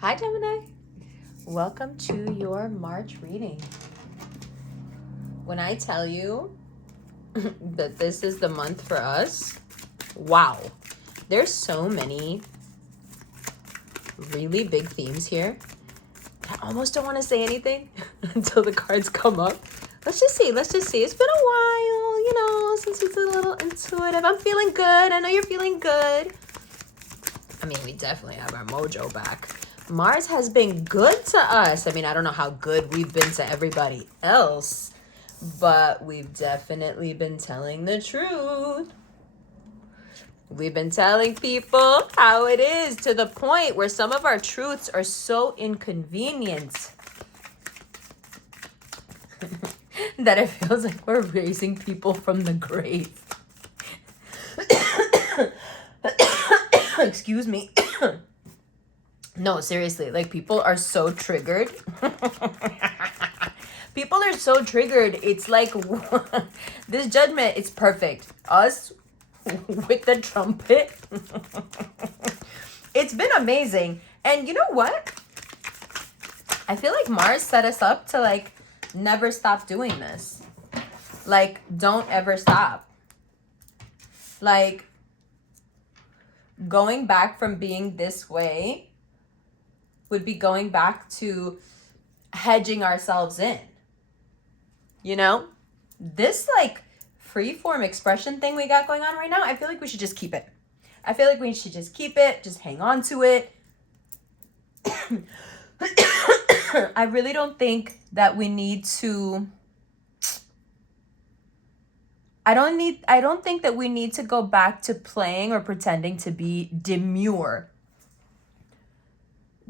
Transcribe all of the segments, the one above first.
Hi, Gemini. Welcome to your March reading. When I tell you that this is the month for us, wow, there's so many really big themes here. I almost don't want to say anything until the cards come up. Let's just see. It's been a while, since it's a little intuitive. I'm feeling good. I know you're feeling good. I mean, we definitely have our mojo back. Mars has been good to us. I mean, I don't know how good we've been to everybody else, but we've definitely been telling the truth. We've been telling people how it is, to the point where some of our truths are so inconvenient that it feels like we're raising people from the grave. Excuse me. No, seriously, like people are so triggered. People are so triggered. It's like this judgment, it's perfect. Us with the trumpet. It's been amazing. And you know what? I feel like Mars set us up to never stop doing this. Like, don't ever stop. Like, going back from being this way would be going back to hedging ourselves in. This free-form expression thing we got going on right now, I feel like we should just keep it. Just hang on to it. I really don't think that we need to... I don't think that we need to go back to playing or pretending to be demure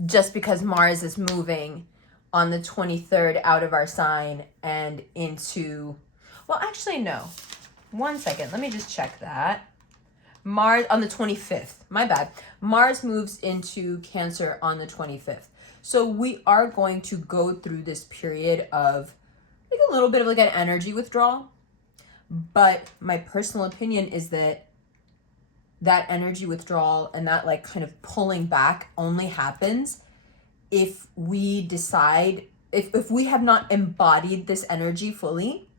just because Mars is moving on the 23rd out of our sign and into... Well, actually, no. 1 second. Let me just check that. Mars on the 25th. My bad. Mars moves into Cancer on the 25th. So we are going to go through this period of a little bit of an energy withdrawal. But my personal opinion is that energy withdrawal and that kind of pulling back only happens if we decide, if we have not embodied this energy fully.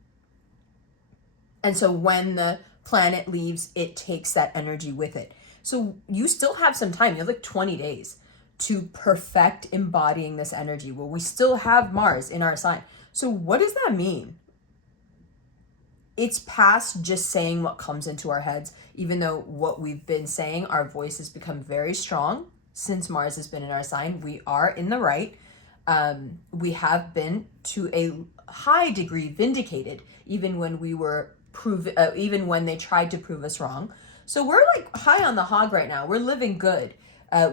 And so when the planet leaves, it takes that energy with it. So you still have some time. You have 20 days to perfect embodying this energy. Well, we still have Mars in our sign. So what does that mean? It's past just saying what comes into our heads, even though what we've been saying, our voice has become very strong since Mars has been in our sign. We are in the right. We have been to a high degree vindicated, even when we were even when they tried to prove us wrong. So we're high on the hog right now. We're living good.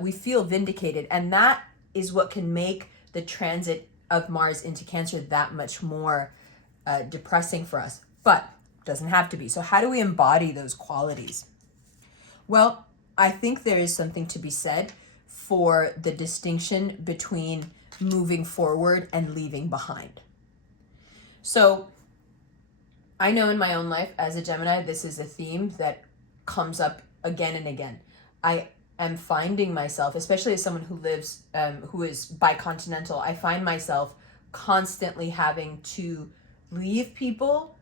We feel vindicated, and that is what can make the transit of Mars into Cancer that much more depressing for us. But doesn't have to be. So how do we embody those qualities? Well, I think there is something to be said for the distinction between moving forward and leaving behind. So I know in my own life as a Gemini, this is a theme that comes up again and again. I am finding myself, especially as someone who is bicontinental, I find myself constantly having to leave people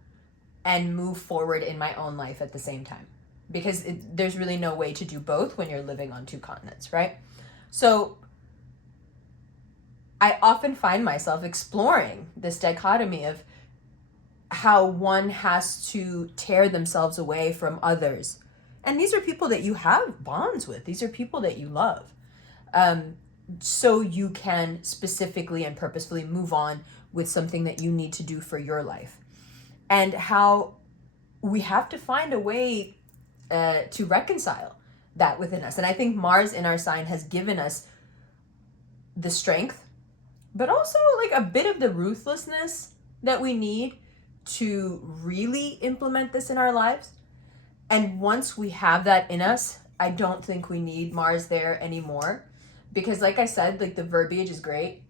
and move forward in my own life at the same time, because there's really no way to do both when you're living on two continents, right? So I often find myself exploring this dichotomy of how one has to tear themselves away from others. And these are people that you have bonds with. These are people that you love. So you can specifically and purposefully move on with something that you need to do for your life. And how we have to find a way to reconcile that within us. And I think Mars in our sign has given us the strength, but also a bit of the ruthlessness that we need to really implement this in our lives. And once we have that in us, I don't think we need Mars there anymore. Because like I said, the verbiage is great.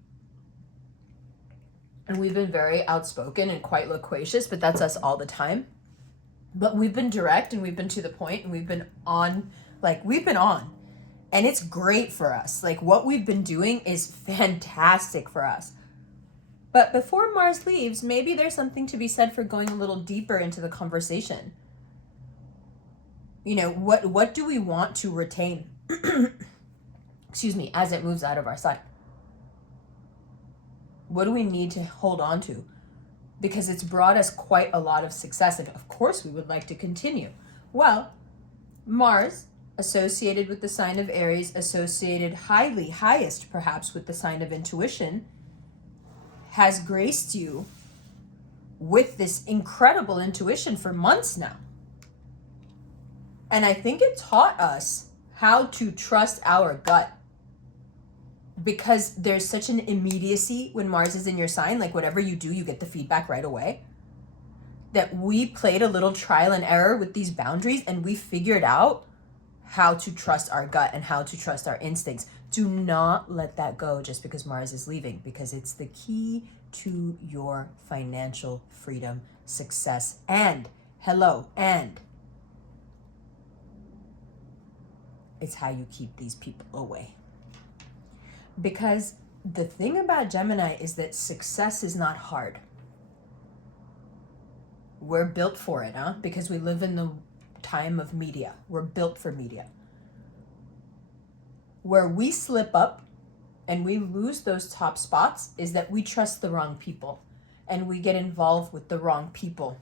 And we've been very outspoken and quite loquacious, but that's us all the time. But we've been direct and we've been to the point and we've been on. And it's great for us. Like, what we've been doing is fantastic for us. But before Mars leaves, maybe there's something to be said for going a little deeper into the conversation. You know, what do we want to retain? Excuse me, as it moves out of our sign. What do we need to hold on to? Because it's brought us quite a lot of success, and of course we would like to continue. Well, Mars, associated with the sign of Aries, associated highest perhaps with the sign of intuition, has graced you with this incredible intuition for months now. And I think it taught us how to trust our gut, because there's such an immediacy when Mars is in your sign. Like, whatever you do, you get the feedback right away. That we played a little trial and error with these boundaries, and we figured out how to trust our gut and how to trust our instincts. Do not let that go just because Mars is leaving, because it's the key to your financial freedom, success, and it's how you keep these people away. Because the thing about Gemini is that success is not hard. We're built for it, huh? Because we live in the time of media. We're built for media. Where we slip up and we lose those top spots is that we trust the wrong people and we get involved with the wrong people.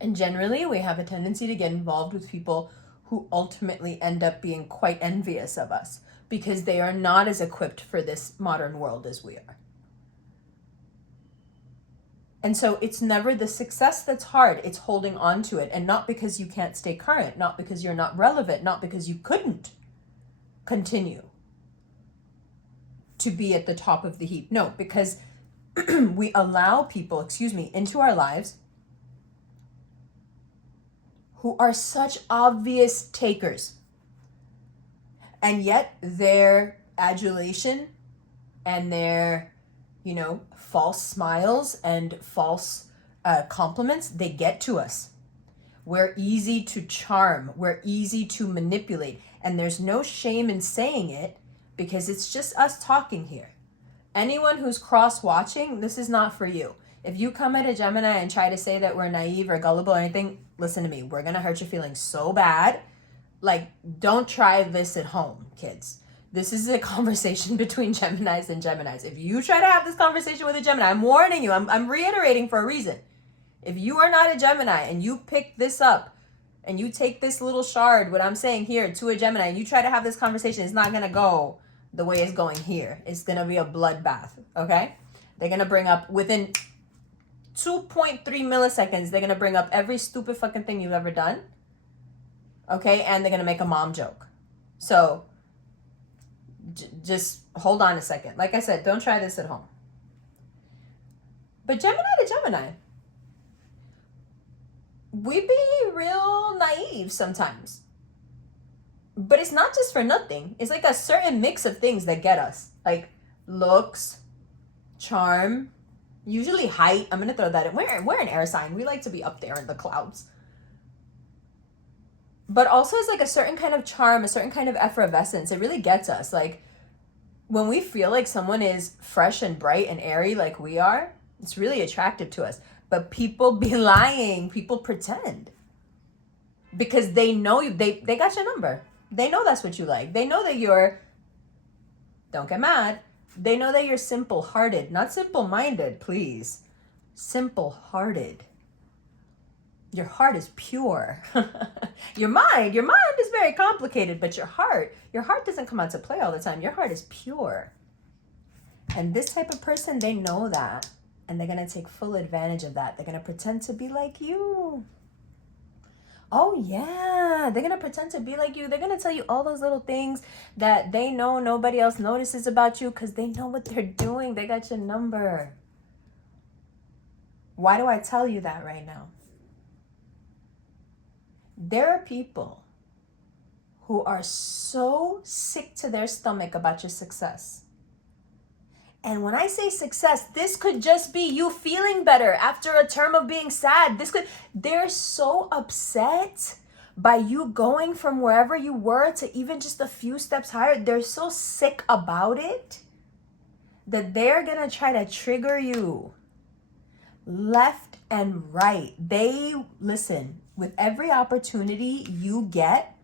And generally, we have a tendency to get involved with people who ultimately end up being quite envious of us, because they are not as equipped for this modern world as we are. And so it's never the success that's hard, it's holding on to it. And not because you can't stay current, not because you're not relevant, not because you couldn't continue to be at the top of the heap. No, because we allow people, into our lives who are such obvious takers. And yet their adulation and their, false smiles and false compliments, they get to us. We're easy to charm. We're easy to manipulate. And there's no shame in saying it, because it's just us talking here. Anyone who's cross-watching, this is not for you. If you come at a Gemini and try to say that we're naive or gullible or anything, listen to me. We're going to hurt your feelings so bad. Like, don't try this at home, kids. This is a conversation between Geminis and Geminis. If you try to have this conversation with a Gemini, I'm warning you. I'm reiterating for a reason. If you are not a Gemini and you pick this up and you take this little shard, what I'm saying here, to a Gemini, and you try to have this conversation, it's not going to go the way it's going here. It's going to be a bloodbath, okay? They're going to bring up, within 2.3 milliseconds, they're going to bring up every stupid fucking thing you've ever done, okay? And they're going to make a mom joke. So just hold on a second. Like I said, don't try this at home. But Gemini to Gemini, we be real naive sometimes. But it's not just for nothing. It's like a certain mix of things that get us. Like looks, charm, usually height. I'm going to throw that in. We're an air sign. We like to be up there in the clouds. But also it's like a certain kind of charm, a certain kind of effervescence. It really gets us. Like when we feel like someone is fresh and bright and airy like we are, it's really attractive to us. But people be lying. People pretend. Because they know you. They got your number. They know that's what you like. They know that you're, don't get mad. They know that you're simple-hearted. Not simple-minded, please. Simple-hearted. Your heart is pure. Your mind is very complicated, but your heart doesn't come out to play all the time. Your heart is pure. And this type of person, they know that. And they're going to take full advantage of that. They're going to pretend to be like you. Oh, yeah. They're going to pretend to be like you. They're going to tell you all those little things that they know nobody else notices about you because they know what they're doing. They got your number. Why do I tell you that right now? There are people who are so sick to their stomach about your success. And when I say success, this could just be you feeling better after a term of being sad. They're so upset by you going from wherever you were to even just a few steps higher. They're so sick about it that they're gonna try to trigger you left and right. They listen, with every opportunity you get,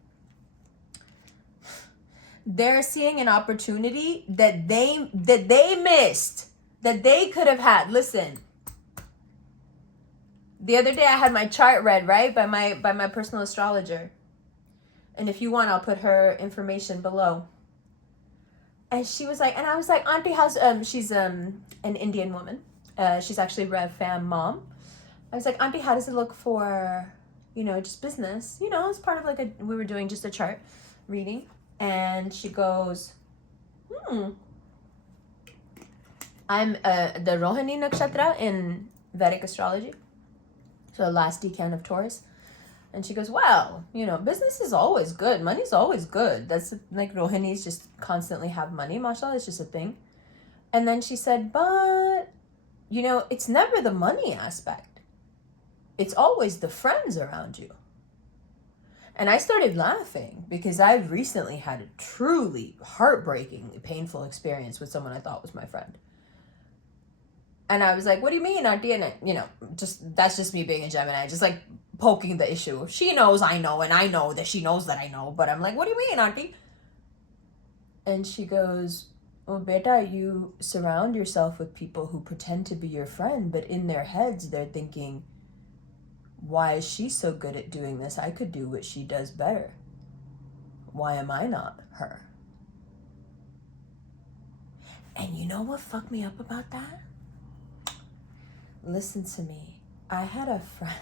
they're seeing an opportunity that they missed, that they could have had. Listen, the other day I had my chart read, right, by my personal astrologer. And if you want, I'll put her information below. And she was like, and I was like, Auntie, how's she's an Indian woman. She's actually Rev Fam mom. I was like, Auntie, how does it look for, just business? It's part of like we were doing just a chart reading. And she goes, I'm the Rohini Nakshatra in Vedic astrology. So the last decan of Taurus. And she goes, well, business is always good. Money's always good. That's like Rohinis just constantly have money. Mashallah, it's just a thing. And then she said, but, it's never the money aspect. It's always the friends around you. And I started laughing because I've recently had a truly heartbreakingly painful experience with someone I thought was my friend. And I was like, what do you mean, Auntie? And, that's just me being a Gemini, just like poking the issue. She knows I know, and I know that she knows that I know. But I'm like, what do you mean, Auntie? And she goes, well, beta, you surround yourself with people who pretend to be your friend, but in their heads, they're thinking, why is she so good at doing this? I could do what she does better. Why am I not her? And you know what fucked me up about that? Listen to me. I had a friend.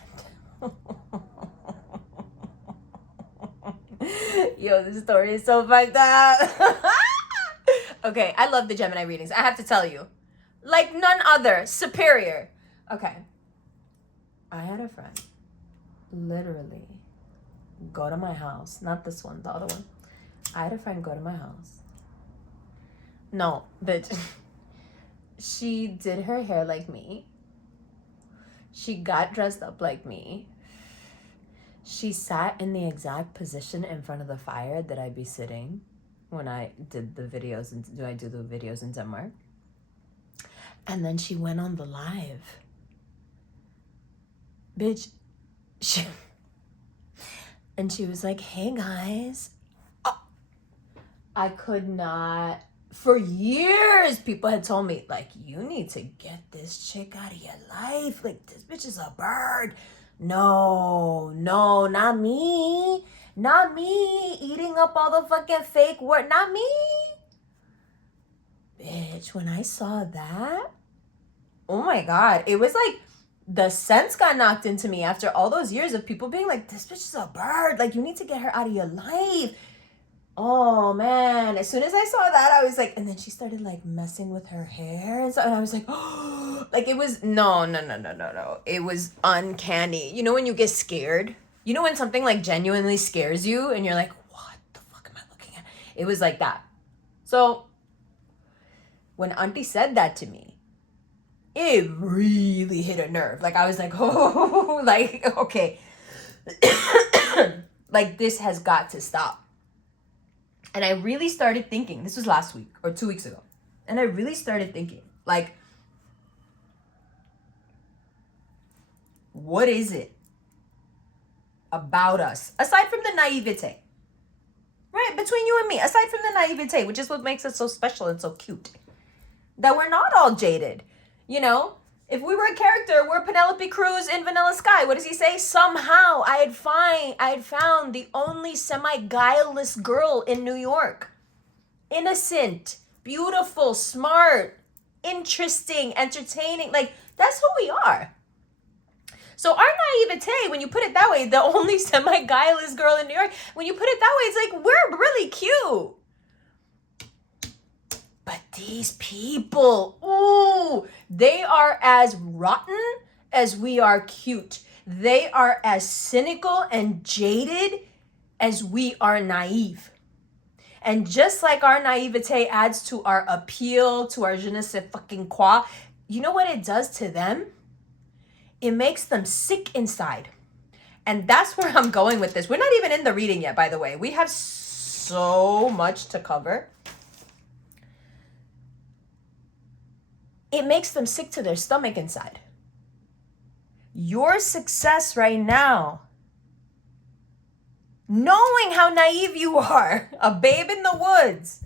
Yo, this story is so fucked up. Okay, I love the Gemini readings. I have to tell you. Like none other. Superior. Okay. I had a friend literally go to my house. Not this one, the other one. I had a friend go to my house. No, bitch. She did her hair like me. She got dressed up like me. She sat in the exact position in front of the fire that I'd be sitting when I did the videos and do the videos in Denmark. And then she went on the live. Bitch, and she was like, hey guys. Oh, I could not, for years, people had told me, like, you need to get this chick out of your life. Like, this bitch is a bird. No, not me. Not me eating up all the fucking fake word. Not me. Bitch, when I saw that, oh my God, it was like the sense got knocked into me after all those years of people being like, this bitch is a bird. Like, you need to get her out of your life. Oh man, as soon as I saw that, I was like, and then she started like messing with her hair and so, and I was like, oh, like it was, no. It was uncanny. You know when you get scared? You know when something like genuinely scares you and you're like, what the fuck am I looking at? It was like that. So when Auntie said that to me, it really hit a nerve. Like I was like, oh, like, okay. Like this has got to stop. And I really started thinking, this was last week or 2 weeks ago. And I really started thinking, like, what is it about us, aside from the naivete, right? Between you and me, aside from the naivete, which is what makes us so special and so cute, that we're not all jaded, you know? If we were a character, we're Penelope Cruz in Vanilla Sky. What does he say? Somehow I had found the only semi-guileless girl in New York. Innocent, beautiful, smart, interesting, entertaining. Like, that's who we are. So our naivete, when you put it that way, the only semi-guileless girl in New York, when you put it that way, it's like, we're really cute. But these people, ooh, they are as rotten as we are cute. They are as cynical and jaded as we are naive. And just like our naivete adds to our appeal, to our je ne sais fucking quoi, you know what it does to them? It makes them sick inside. And that's where I'm going with this. We're not even in the reading yet, by the way. We have so much to cover. It makes them sick to their stomach inside. Your success right now, knowing how naive you are, a babe in the woods,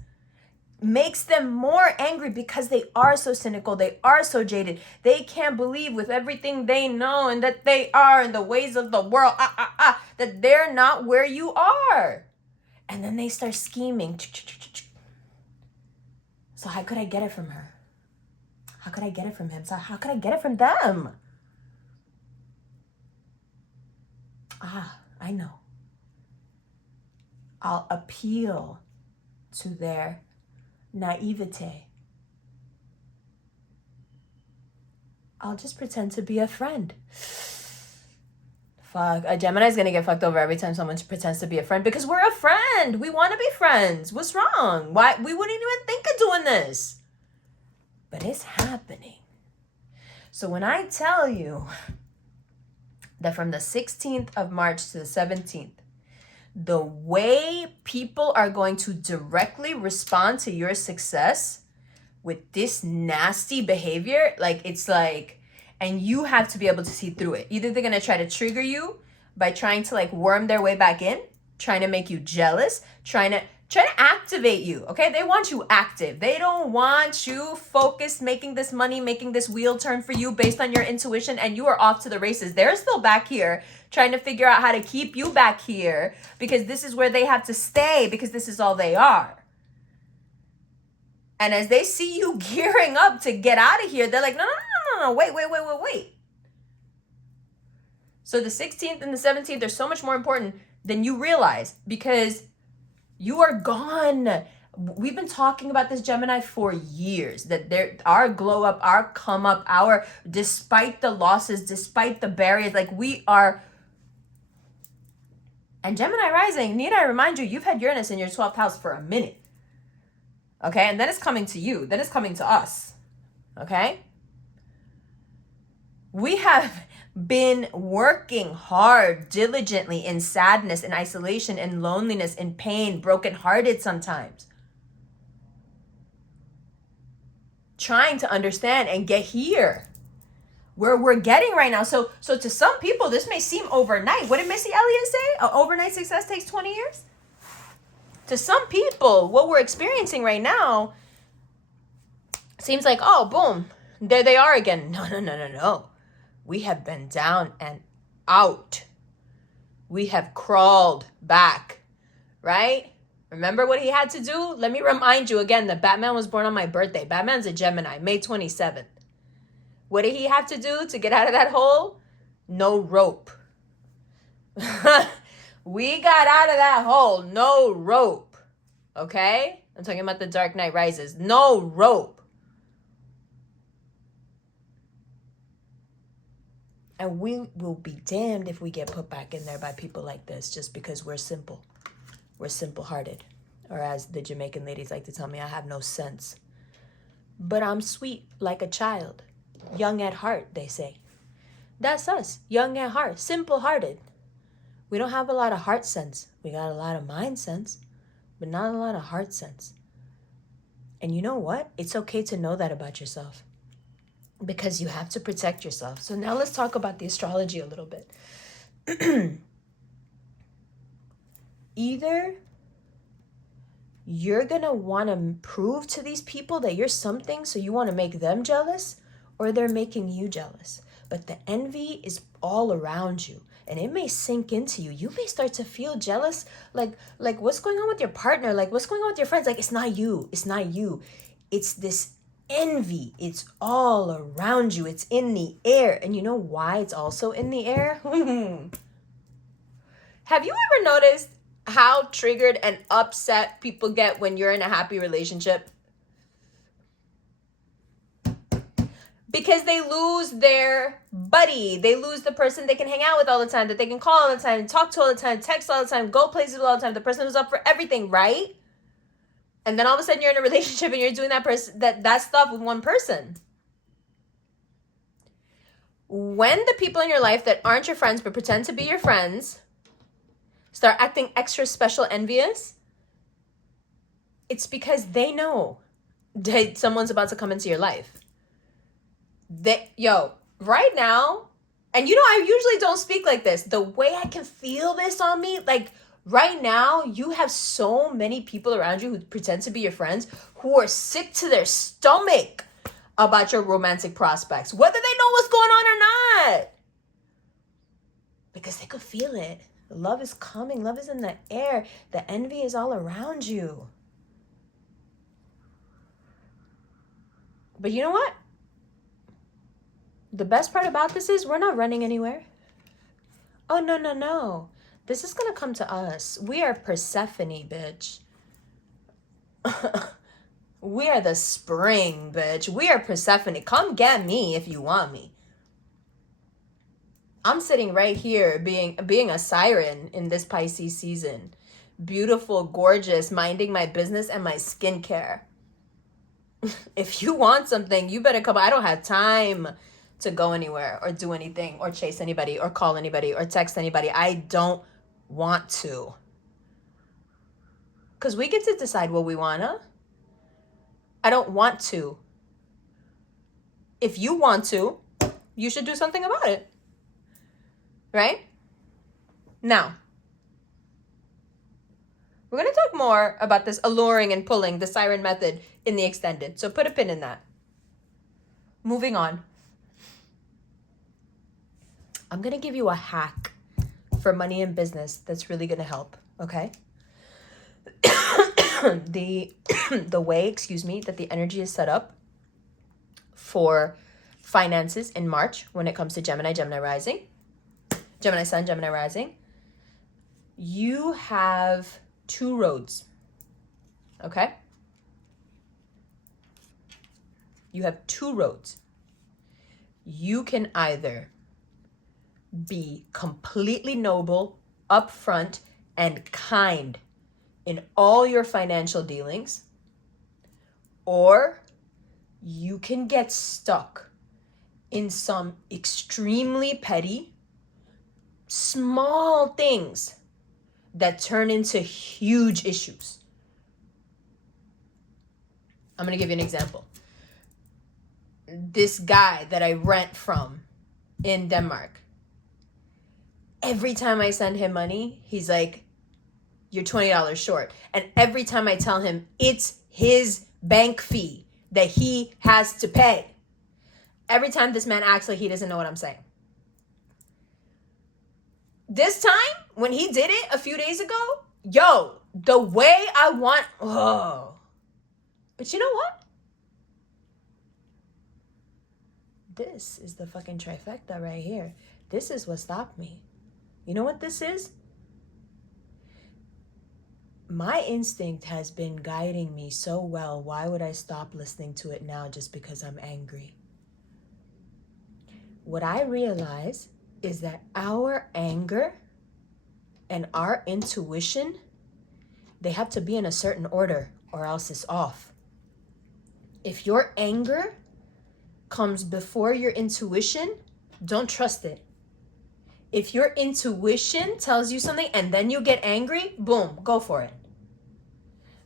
makes them more angry because they are so cynical. They are so jaded. They can't believe with everything they know and that they are in the ways of the world, that they're not where you are. And then they start scheming. So how could I get it from her? How could I get it from him? So how could I get it from them? I know. I'll appeal to their naivete. I'll just pretend to be a friend. Fuck, a Gemini's gonna get fucked over every time someone pretends to be a friend because we're a friend. We want to be friends. What's wrong? Why? We wouldn't even think of doing this. But it's happening. So when I tell you that from the 16th of March to the 17th, the way people are going to directly respond to your success with this nasty behavior, and you have to be able to see through it. Either they're going to try to trigger you by trying to worm their way back in, trying to make you jealous, trying to activate you, okay? They want you active. They don't want you focused, making this money, making this wheel turn for you based on your intuition, and you are off to the races. They're still back here trying to figure out how to keep you back here because this is where they have to stay because this is all they are. And as they see you gearing up to get out of here, they're like, no, wait. So the 16th and the 17th are so much more important than you realize because you are gone. We've been talking about this, Gemini, for years, that our glow up, our come up, despite the losses, despite the barriers, we are. And Gemini rising, need I remind you, you've had Uranus in your 12th house for a minute. Okay, and then it's coming to you. Then it's coming to us. Okay? We have been working hard, diligently, in sadness, in isolation, in loneliness, in pain, brokenhearted sometimes. Trying to understand and get here. Where we're getting right now. So to some people, this may seem overnight. What did Missy Elliott say? Overnight success takes 20 years? To some people, what we're experiencing right now seems like, oh, boom, there they are again. No. We have been down and out. We have crawled back, right? Remember what he had to do? Let me remind you again that Batman was born on my birthday. Batman's a Gemini, May 27th. What did he have to do to get out of that hole? No rope. We got out of that hole. No rope. Okay? I'm talking about the Dark Knight Rises. No rope. And we will be damned if we get put back in there by people like this just because we're simple. We're simple-hearted. Or as the Jamaican ladies like to tell me, I have no sense. But I'm sweet like a child. Young at heart, they say. That's us. Young at heart. Simple-hearted. We don't have a lot of heart sense. We got a lot of mind sense, but not a lot of heart sense. And you know what? It's okay to know that about yourself because you have to protect yourself. So now let's talk about the astrology a little bit. Either you're going to want to prove to these people that you're something, so you want to make them jealous, or they're making you jealous. But the envy is all around you. And it may sink into you. You may start to feel jealous. Like what's going on with your partner? Like, what's going on with your friends? Like, it's not you. It's not you. It's this envy. It's all around you. It's in the air. And you know why it's also in the air? Have you ever noticed how triggered and upset people get when you're in a happy relationship? Because they lose their buddy. They lose the person they can hang out with all the time, that they can call all the time, talk to all the time, text all the time, go places all the time, the person who's up for everything, right? And then all of a sudden you're in a relationship and you're doing that stuff with one person. When the people in your life that aren't your friends but pretend to be your friends start acting extra special envious, it's because they know that someone's about to come into your life. Right now, and I usually don't speak like this. The way I can feel this on me, like right now, you have so many people around you who pretend to be your friends who are sick to their stomach about your romantic prospects, whether they know what's going on or not. Because they could feel it. Love is coming. Love is in the air. The envy is all around you. But you know what? The best part about this is we're not running anywhere. Oh, no. This is going to come to us. We are Persephone, bitch. We are the spring, bitch. We are Persephone. Come get me if you want me. I'm sitting right here being a siren in this Pisces season. Beautiful, gorgeous, minding my business and my skincare. If you want something, you better come. I don't have time to go anywhere or do anything or chase anybody or call anybody or text anybody. I don't want to. Because we get to decide what we want to. I don't want to. If you want to, you should do something about it. Right? Now, we're going to talk more about this alluring and pulling, the siren method in the extended. So put a pin in that. Moving on. I'm going to give you a hack for money and business that's really going to help, okay? The way, that the energy is set up for finances in March when it comes to Gemini rising, Gemini sun, Gemini rising, you have two roads, okay? You have two roads. You can either be completely noble, upfront, and kind in all your financial dealings, or you can get stuck in some extremely petty, small things that turn into huge issues. I'm going to give you an example. This guy that I rent from in Denmark, every time I send him money, he's like, you're $20 short. And every time I tell him it's his bank fee that he has to pay, every time this man acts like he doesn't know what I'm saying. This time, when he did it a few days ago, the way I want, But you know what? This is the fucking trifecta right here. This is what stopped me. You know what this is? My instinct has been guiding me so well. Why would I stop listening to it now just because I'm angry? What I realize is that our anger and our intuition, they have to be in a certain order or else it's off. If your anger comes before your intuition, don't trust it. If your intuition tells you something and then you get angry, boom, go for it.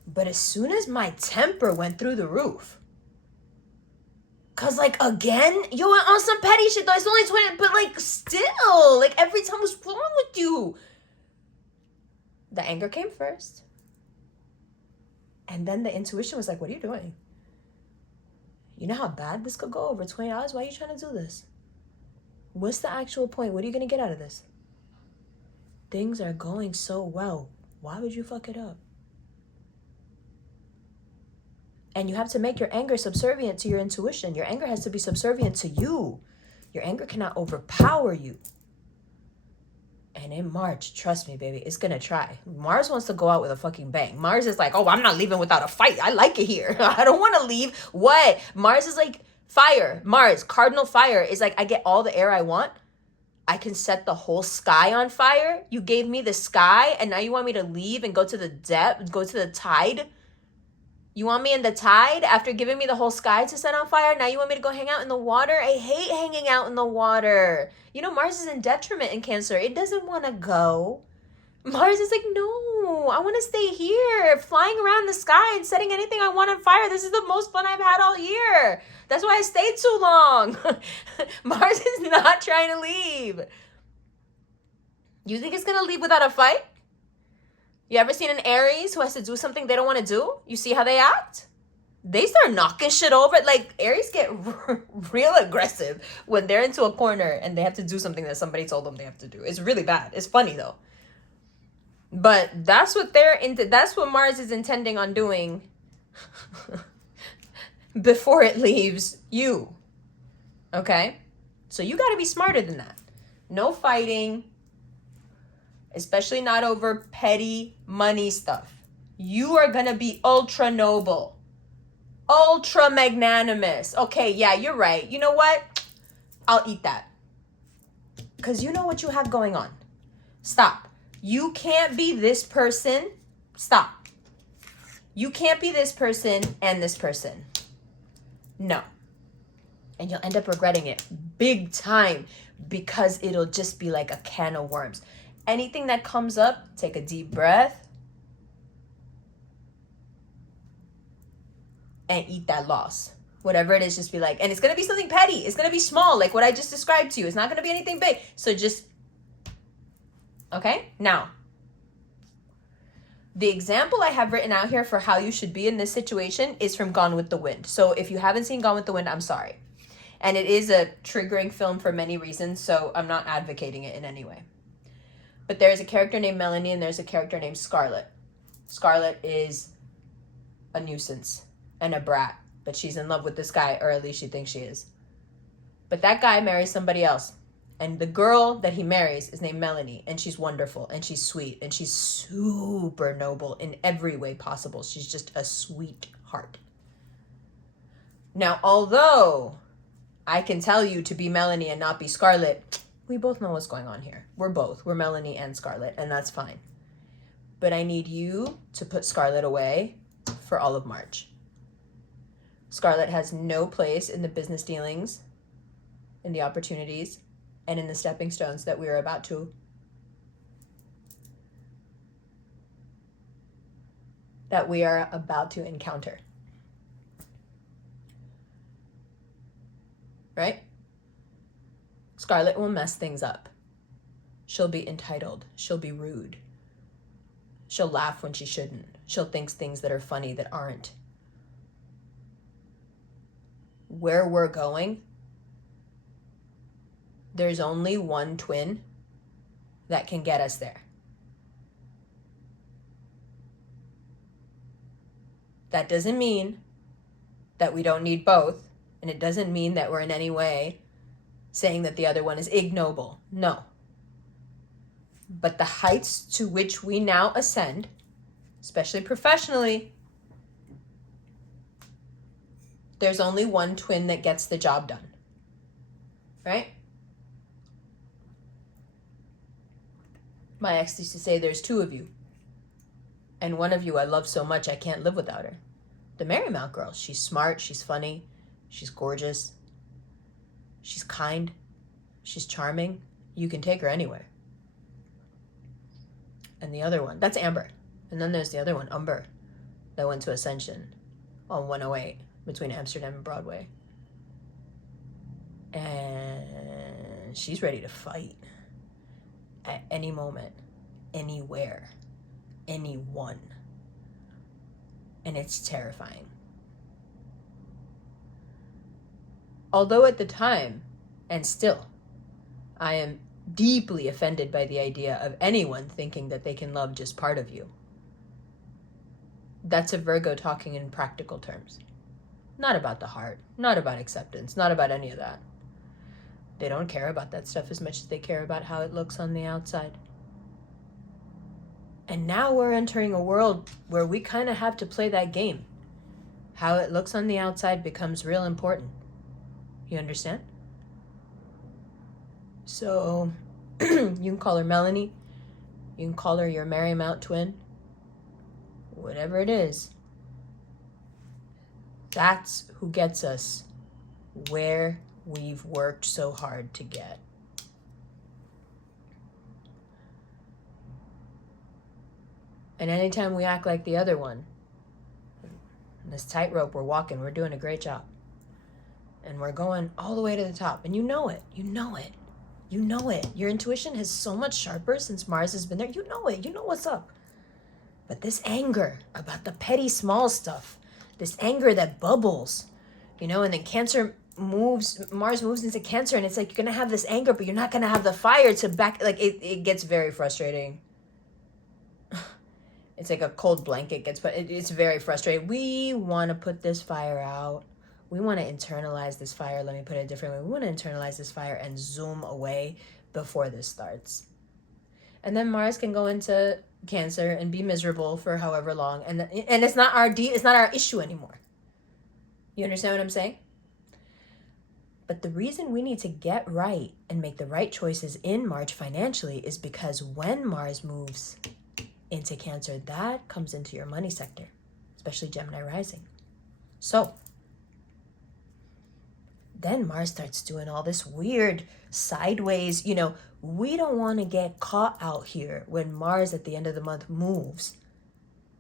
But as soon as my temper went through the roof, cause again, you went on some petty shit though. It's only 20, but still, every time, what's wrong with you? The anger came first. And then the intuition was like, what are you doing? You know how bad this could go over $20? Why are you trying to do this? What's the actual point? What are you going to get out of this? Things are going so well. Why would you fuck it up? And you have to make your anger subservient to your intuition. Your anger has to be subservient to you. Your anger cannot overpower you. And in March, trust me, baby, it's going to try. Mars wants to go out with a fucking bang. Mars is like, oh, I'm not leaving without a fight. I like it here. I don't want to leave. What? Mars is like fire. Mars, cardinal fire, is like, I get all the air I want. I can set the whole sky on fire. You gave me the sky, and now you want me to leave and go to the depth, go to the tide? You want me in the tide after giving me the whole sky to set on fire? Now you want me to go hang out in the water? I hate hanging out in the water. You know, Mars is in detriment in Cancer. It doesn't want to go. Mars is like, no, I want to stay here, flying around the sky and setting anything I want on fire. This is the most fun I've had all year. That's why I stayed too long. Mars is not trying to leave. You think it's going to leave without a fight? You ever seen an Aries who has to do something they don't want to do? You see how they act? They start knocking shit over. Like, Aries get real aggressive when they're into a corner and they have to do something that somebody told them they have to do. It's really bad. It's funny, though. But that's what they're into. That's what Mars is intending on doing before it leaves you. Okay? So you got to be smarter than that. No fighting. Especially not over petty money stuff. You are going to be ultra noble. Ultra magnanimous. Okay, yeah, you're right. You know what? I'll eat that. Because you know what you have going on. Stop. You can't be this person. Stop. You can't be this person and this person. No. And you'll end up regretting it big time because it'll just be like a can of worms. Anything that comes up, take a deep breath and eat that loss. Whatever it is, just be like, and it's going to be something petty. It's going to be small, like what I just described to you. It's not going to be anything big. So just, okay? Now, the example I have written out here for how you should be in this situation is from Gone with the Wind. So if you haven't seen Gone with the Wind, I'm sorry. And it is a triggering film for many reasons, so I'm not advocating it in any way. But there's a character named Melanie and there's a character named Scarlett. Scarlett is a nuisance and a brat, but she's in love with this guy, or at least she thinks she is. But that guy marries somebody else. And the girl that he marries is named Melanie, and she's wonderful, and she's sweet, and she's super noble in every way possible. She's just a sweetheart. Now, although I can tell you to be Melanie and not be Scarlett, we both know what's going on here. We're Melanie and Scarlett, and that's fine. But I need you to put Scarlett away for all of March. Scarlett has no place in the business dealings, in the opportunities, and in the stepping stones that we are about to encounter. Right? Scarlett will mess things up. She'll be entitled. She'll be rude. She'll laugh when she shouldn't. She'll think things that are funny that aren't. Where we're going, there's only one twin that can get us there. That doesn't mean that we don't need both, and it doesn't mean that we're in any way saying that the other one is ignoble. No. But the heights to which we now ascend, especially professionally, there's only one twin that gets the job done. Right? My ex used to say there's two of you. And one of you I love so much I can't live without her. The Marymount girl. She's smart, she's funny, she's gorgeous, she's kind, she's charming. You can take her anywhere. And the other one, that's Amber. And then there's the other one, Umber, that went to Ascension on 108 between Amsterdam and Broadway. And she's ready to fight at any moment, anywhere, anyone. And it's terrifying. Although at the time, and still, I am deeply offended by the idea of anyone thinking that they can love just part of you. That's a Virgo talking in practical terms. Not about the heart, not about acceptance, not about any of that. They don't care about that stuff as much as they care about how it looks on the outside. And now we're entering a world where we kind of have to play that game. How it looks on the outside becomes real important. You understand? So, you can call her Melanie. You can call her your Marymount twin. Whatever it is. That's who gets us where we've worked so hard to get. And anytime we act like the other one, this tightrope we're walking, we're doing a great job. And we're going all the way to the top. And you know it. You know it. You know it. Your intuition is so much sharper since Mars has been there. You know it. You know what's up. But this anger about the petty small stuff, this anger that bubbles, you know, and then Mars moves into Cancer, and it's like you're going to have this anger, but you're not going to have the fire to back, like it gets very frustrating. It's like a cold blanket gets put, it's very frustrating. We want to put this fire out. We want to internalize this fire. Let me put it a different way. We want to internalize this fire and zoom away before this starts. And then Mars can go into Cancer and be miserable for however long. And it's not our issue anymore. You understand what I'm saying? But the reason we need to get right and make the right choices in March financially is because when Mars moves into Cancer, that comes into your money sector, especially Gemini rising. So then Mars starts doing all this weird sideways, you know, we don't want to get caught out here when Mars at the end of the month moves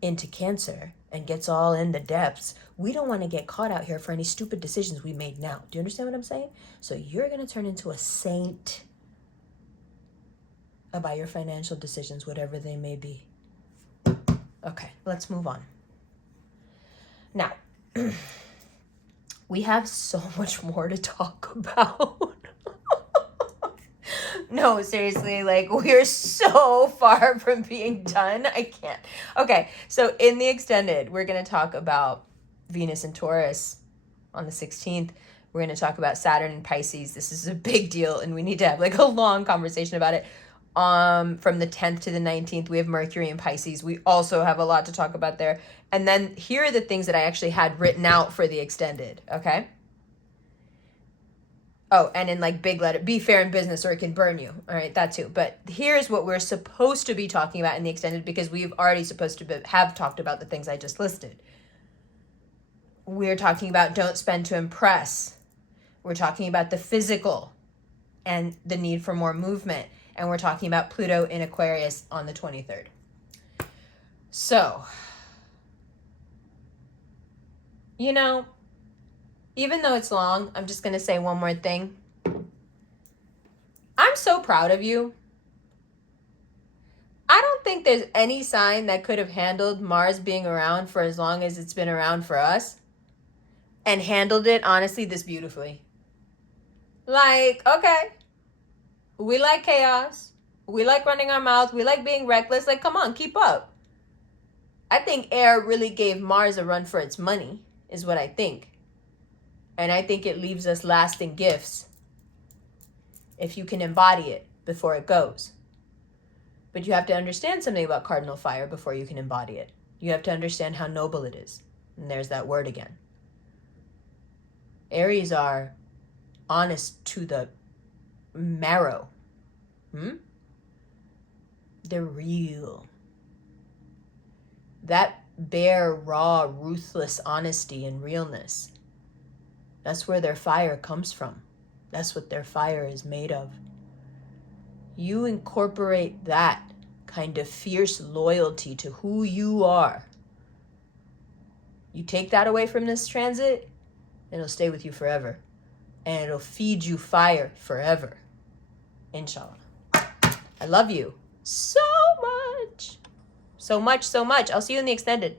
into Cancer and gets all in the depths. We don't want to get caught out here for any stupid decisions we made now. Do you understand what I'm saying? So you're going to turn into a saint about your financial decisions, whatever they may be. Okay, let's move on. Now, we have so much more to talk about. No, seriously, like we're so far from being done. I can't. Okay, so in the extended, we're going to talk about Venus and Taurus on the 16th. We're going to talk about Saturn and Pisces. This is a big deal, and we need to have like a long conversation about it. From the 10th to the 19th, we have Mercury and Pisces. We also have a lot to talk about there. And then here are the things that I actually had written out for the extended, okay? Oh, and in like big letter, be fair in business or it can burn you. All right, that too. But here's what we're supposed to be talking about in the extended, because we've already supposed to have talked about the things I just listed. We're talking about don't spend to impress. We're talking about the physical and the need for more movement. And we're talking about Pluto in Aquarius on the 23rd. So, you know, even though it's long, I'm just going to say one more thing. I'm so proud of you. I don't think there's any sign that could have handled Mars being around for as long as it's been around for us and handled it, honestly, this beautifully. Like, okay. We like chaos. We like running our mouth. We like being reckless. Like, come on, keep up. I think air really gave Mars a run for its money, is what I think. And I think it leaves us lasting gifts if you can embody it before it goes. But you have to understand something about cardinal fire before you can embody it. You have to understand how noble it is. And there's that word again. Aries are honest to the marrow. They're real. That bare, raw, ruthless honesty and realness, that's where their fire comes from. That's what their fire is made of. You incorporate that kind of fierce loyalty to who you are. You take that away from this transit, it'll stay with you forever. And it'll feed you fire forever. Inshallah. I love you so much. So much, so much. I'll see you in the extended.